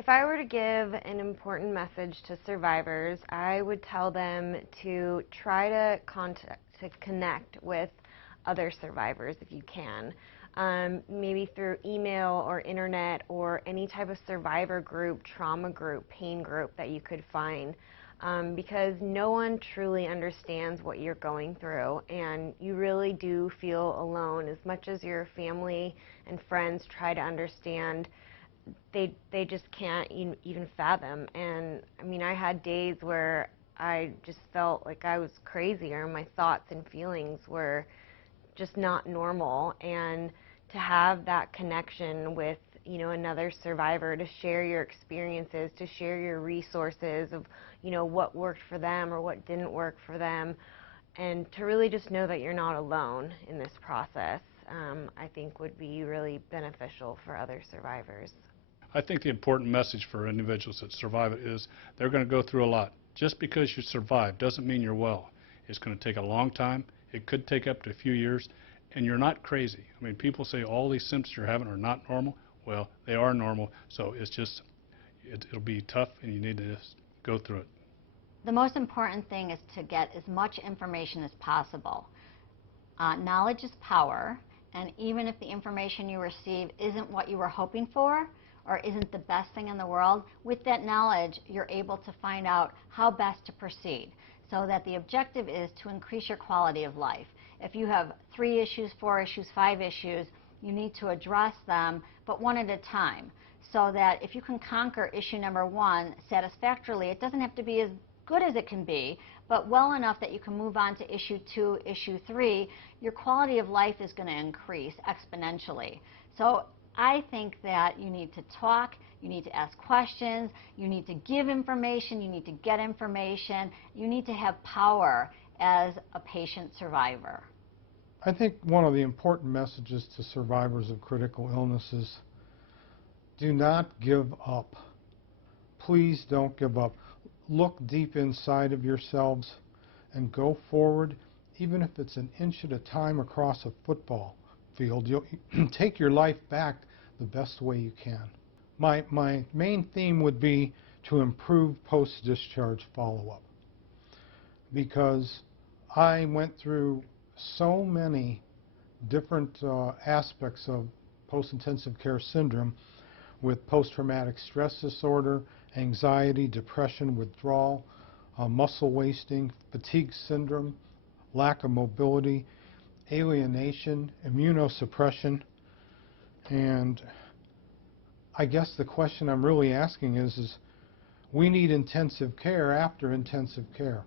If I were to give an important message to survivors, I would tell them to try to connect with other survivors if you can. Maybe through email or internet or any type of survivor group, trauma group, pain group that you could find. Because no one truly understands what you're going through, and you really do feel alone. As much as your family and friends try to understand, they just can't even fathom. And I mean, I had days where I just felt like I was crazy, or my thoughts and feelings were just not normal. And to have that connection with another survivor, to share your experiences, to share your resources of what worked for them or what didn't work for them, and to really just know that you're not alone in this process, I think would be really beneficial for other survivors. I think the important message for individuals that survive it is they're going to go through a lot. Just because you survive doesn't mean you're well. It's going to take a long time. It could take up to a few years, and you're not crazy. I mean, people say all these symptoms you're having are not normal. Well, they are normal, so it's just, it'll be tough, and you need to just go through it. The most important thing is to get as much information as possible. Knowledge is power, and even if the information you receive isn't what you were hoping for, or isn't the best thing in the world, with that knowledge, you're able to find out how best to proceed. So that the objective is to increase your quality of life. If you have 3 issues, 4 issues, 5 issues, you need to address them, but one at a time. So that if you can conquer issue number 1 satisfactorily, it doesn't have to be as good as it can be, but well enough that you can move on to issue 2, issue 3, your quality of life is going to increase exponentially. So I think that you need to talk, you need to ask questions, you need to give information, you need to get information, you need to have power as a patient survivor. I think one of the important messages to survivors of critical illness is do not give up. Please don't give up. Look deep inside of yourselves and go forward, even if it's an inch at a time across a football field. You'll take your life back the best way you can. My main theme would be to improve post-discharge follow-up, because I went through so many different aspects of post-intensive care syndrome, with post-traumatic stress disorder, anxiety, depression, withdrawal, muscle wasting, fatigue syndrome, lack of mobility, alienation, immunosuppression. And I guess the question I'm really asking is we need intensive care after intensive care.